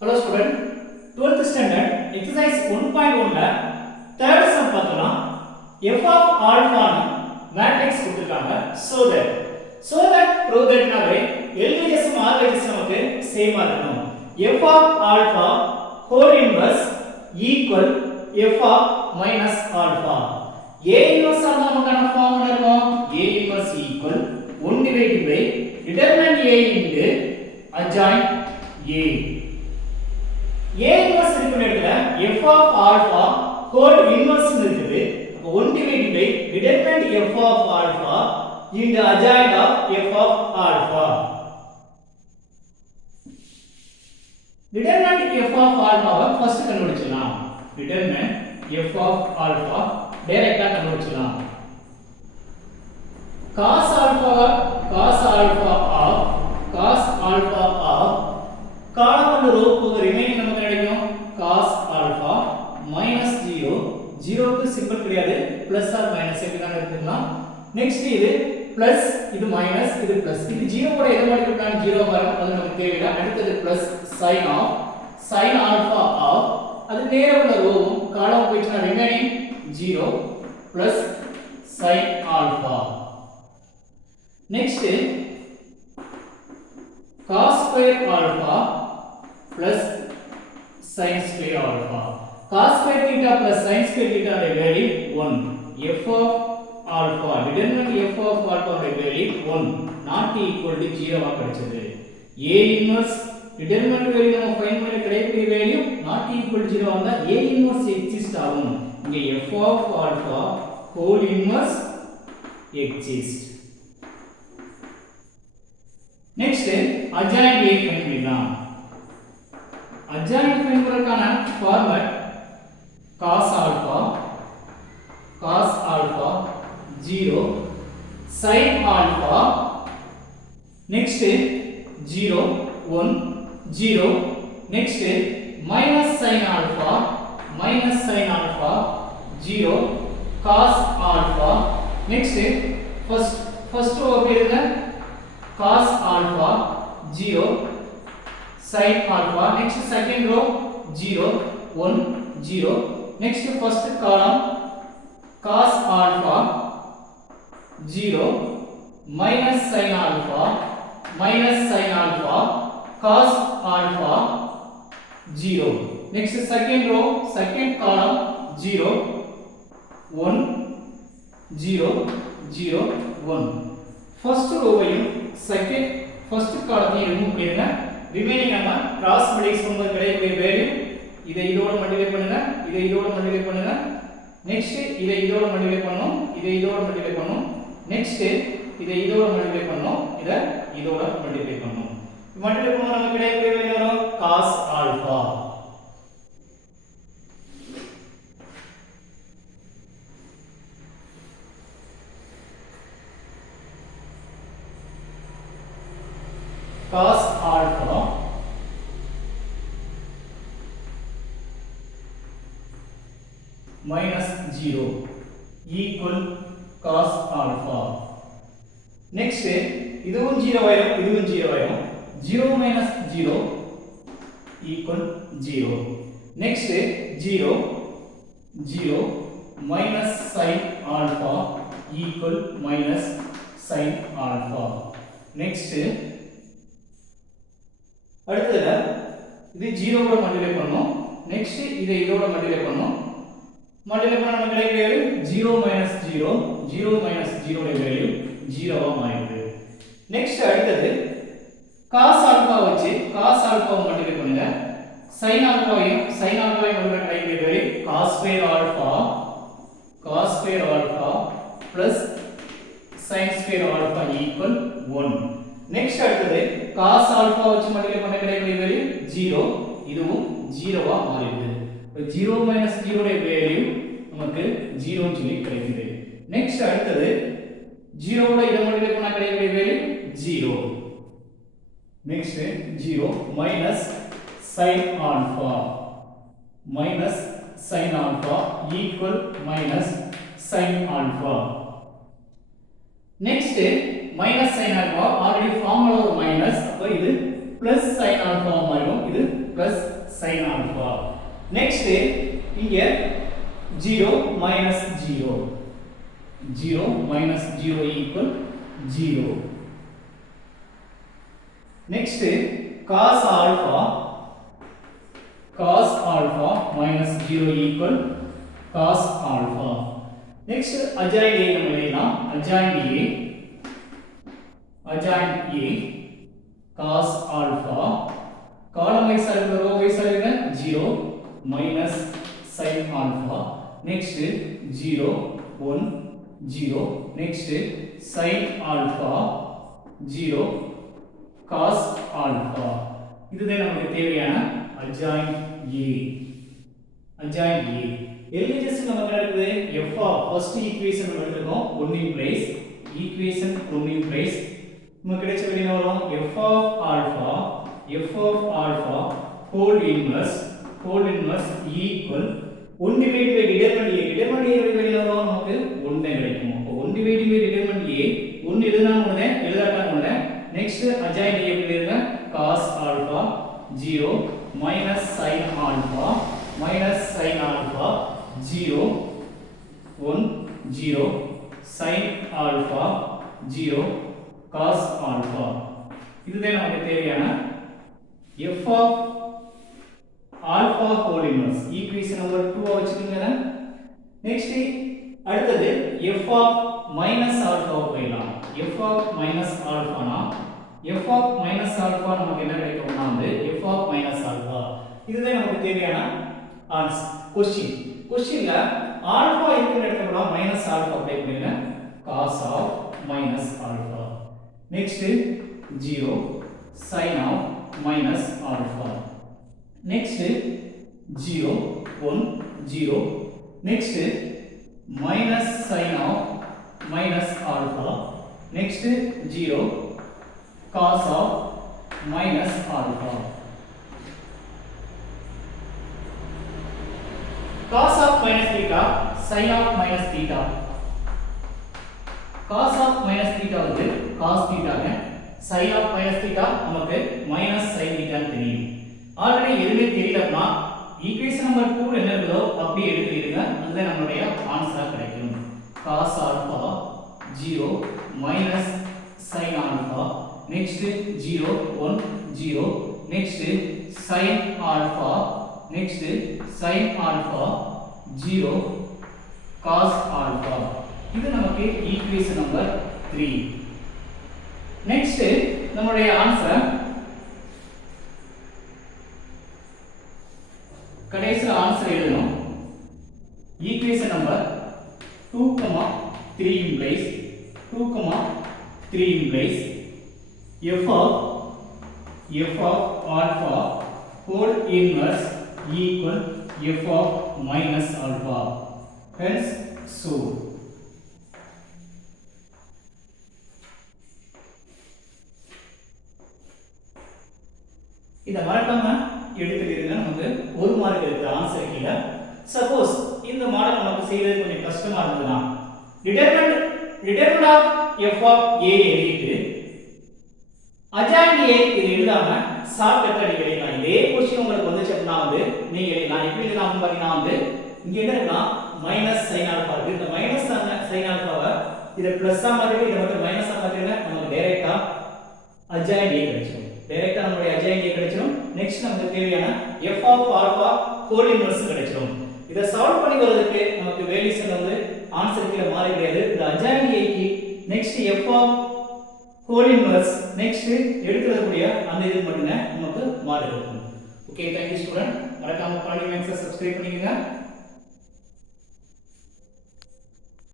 Hello student, 12th standard exercise 1.1 ல third sum பார்த்தோம்னா f of alpha matrix கொடுத்திருக்காங்க so that prove that நாவே LHS RHS நமக்கு சேமா இருக்கணும் f of alpha whole inverse equal f of minus alpha a inverse நமக்கான formula இருக்கும் a inverse equal 1 divided by determinant a into adjoint a A inverse இருக்குன்னு எடுத்துல f of alpha whole inverse இருக்குது அப்ப 1 divided by determinant f of alpha into adjoint of f of alpha determinant f of alpha why first கண்டுபிடிச்சலாம் determinant f of alpha டைரக்ட்டா கண்டுபிடிச்சலாம் cos alpha of column and row போக remaining நமக்கு கிடைக்கும் cos alpha minus 0 0 க்கு simple கிடையாது plus R minus எப்படி தான் எடுத்துக்கலாம் next இது பிளஸ் இது மைனஸ் இது பிளஸ் இது 0 கூட எதை மல்டிப்ளை பண்ணா 0 வரும் அது நமக்கு தேவையில்லை அடுத்து பிளஸ் sin alpha of அது நேரா உள்ள ரோவும் காலம் போயிடுச்சுனா remaining 0 plus sin alpha next cos square alpha plus sin square alpha cos square theta plus sin square theta உடைய value 1 f of alpha determinant f of alpha உடைய value 1 not equal to 0 ஆ கிடைச்சது a inverse determinant value நம்ம find பண்ணி கிடைக்கக்கூடிய value not equal to 0 வந்தா a inverse exist ஆகும் இங்க f of alpha whole inverse exist next adjoint a find பண்ணலாம் adjoint find பண்றதுக்கான formula cos alpha 0 sin alpha next 0 1 0 next minus sin alpha 0 cos alpha next first row பேருங்க cos alpha 0 sin alpha next second row 0 1 0 next first column cos alpha 0 minus sin alpha cos alpha 0 next second row second column 0 1 0 0 1 first row வையும் second first காலத்தையும் remove பண்ணிடுங்க remaining நம்ம cross multiply பண்ணும்போது கிடைக்கக்கூடிய value இதை இதோட multiply பண்ணுங்க இதை இதோட மல்டிப்ளை பண்ணுங்க நெக்ஸ்ட் இதை இதோட மல்டிப்ளை பண்ணனும் இதை இதோட மல்டிப்ளை பண்ணனும் நெக்ஸ்ட் இதை இதோட மல்டிப்ளை பண்ணனும் இதை இதோட மல்டிப்ளை பண்ணனும் மல்டிப்ளை பண்ணும்போது நமக்கு கிடைக்கக்கூடிய வேல்யூ வரும் cos alpha cos alpha minus 0 equal cos alpha next இதுவும் 0 ஆயிடும் இதுவும் 0 ஆயிடும் 0 minus 0 equal 0 next 0 0 minus sin alpha equal minus sin alpha next அடுத்தது இது 0 கூட மல்டிப்ளை பண்ணனும் நெக்ஸ்ட் இதை இதோட மல்டிப்ளை பண்ணனும் மல்டிப்ளை பண்ணா நமக்கு கிடைக்கிற வேல்யூ 0 minus 0 உடைய வேல்யூ 0 ஆ மாறிடுது நெக்ஸ்ட் அடுத்தது cos alpha வச்சு cos alpha வை மல்டிப்ளை பண்ணுங்க sin alpha வையும் மல்டிப்ளை கிடைக்கிற value cos square alpha plus sin square alpha equal 1 next அடுத்தது cos alpha வச்சு மல்டிப்ளை பண்ண கிடைக்கக்கூடிய வேல்யூ 0 இதுவும் 0 ஆ மாறிடுது இப்போ 0 minus 0 உடைய வேல்யூ நமக்கு 0 ன்னு சொல்லி கிடைக்குது நெக்ஸ்ட் அடுத்தது 0 ஓட இத மல்டிப்ளை பண்ணா கிடைக்கக்கூடிய value 0 next 0 minus sin alpha equal minus sin alpha next minus sin alpha already formula ஒரு minus அப்ப இது plus sin alpha மாறும் இது plus sin alpha. Next இங்க 0 minus 0. 0 minus 0 equal 0. Next cos alpha minus 0 equal cos alpha. Next adjoint A நம்ம எழுதலாம். adjoint A cos alpha column wise ஆகுது row wise ஆகுது 0 minus sin alpha. Next 0 1 0. Next sin alpha 0 cos alpha. இதுதான் நமக்கு தேவையான adjoint A. adjoint A. LHS நமக்கு இருக்குது f of first equation நம்ம எடுத்துறோம் 1 in place. equation 1 in place. நமக்கு கிடைச்ச வெளிய வரும் f of alpha whole inverse equal 1 divided by determinant A. determinant A வெளிய வரும் நமக்கு 1 தான் கிடைக்கும். அப்போ 1 divided by determinant A 1 எழுதுனா ஒண்ணே எழுதாட்டா ஒண்ணே. next adjoint A எழுதுங்க cos alpha 0 minus sin alpha 0 1 0 sin alpha 0 cos alpha. இதுதான் நமக்கு தேவையான f of alpha whole inverse equation number 2 வச்சுக்கோங்க. next அடுத்தது f of minus alpha போயிடலாம். f of minus alpha னா f of minus alpha நமக்கு என்ன கிடைக்கும்னா வந்து f of minus alpha. இதுதான் நமக்கு தேவையான ஆன்சர். क्वेश्चनல ஆல்பா இருக்கிற இடத்துல மைனஸ் ஆல்பா அப்ளை பண்ணுங்க. cos of minus alpha. next 0 sin of minus alpha. next 0 1 0. next minus sin of minus alpha. next 0 cos of minus alpha. cos of minus theta sin of minus theta. cos of minus theta வந்து cos theta ங்க. sin of minus theta நமக்கு minus sin theta ன்னு தெரியும். Already எதுமே தெரியலனா equation number 2 என்ன இருக்குதோ அப்படியே எழுதிடுங்க. அதுதான் நம்மளுடைய ஆன்சரா கிடைக்கும். cos alpha 0 minus sin alpha. next 0 1 0. next sin alpha. next sin alpha 0 cos alpha. இது நமக்கு ஈக்குவேஷன் நம்பர் 3. next நம்மளுடைய ஆன்சர் கடைசி ஆன்சர் எழுதணும். Equation number 2, 3 implies f of alpha whole inverse equal f of minus alpha. hence so இத மறக்காம எடுத்துக்கிடுங்க. நமக்கு 1 mark இருக்கு answer கீழ. சப்போஸ் இந்த மாடல் நமக்கு செய்யறது கொஞ்சம் கஷ்டமா இருந்ததுனா determinant of f of a எழுதிட்டு adjoint a இது எழுதாம ஷார்ட்கட் அடிக்கலாம். இதே क्वेश्चन உங்களுக்கு வந்துச்சு அப்படினா வந்து நீங்க எழுதலாம். எப்படி எழுதலாம் பாத்தீங்கன்னா வந்து இங்க என்ன இருக்குன்னா மைனஸ் sin alpha இருக்கு. இந்த மைனஸ் sin alpha-வை இத பிளஸ்ஸா மாத்திட்டு இத மட்டும் மைனஸா மாத்திடுங்க. நமக்கு டைரக்ட்டா adjoint a கிடைச்சிடும். டைரக்ட்டா நம்மளுடைய adjoint a கிடைச்சிடும். நெக்ஸ்ட் நமக்கு தேவையான f of alpha whole inverse கிடைச்சிடும். இத சால்வ் பண்ணி வரதுக்கு நமக்கு வேல்யூஸ் வந்து ஆன்சர் கீழ மாறி கிடையாது. இந்த adjoint a க்கு next f of whole inverse next எடுத்துறக்கூடிய அந்த இது மட்டும் நமக்கு மாறி இருக்கும். Okay, thank you student. மறக்காம பாடி மேக்ஸ் சப்ஸ்கிரைப் பண்ணிக்கங்க.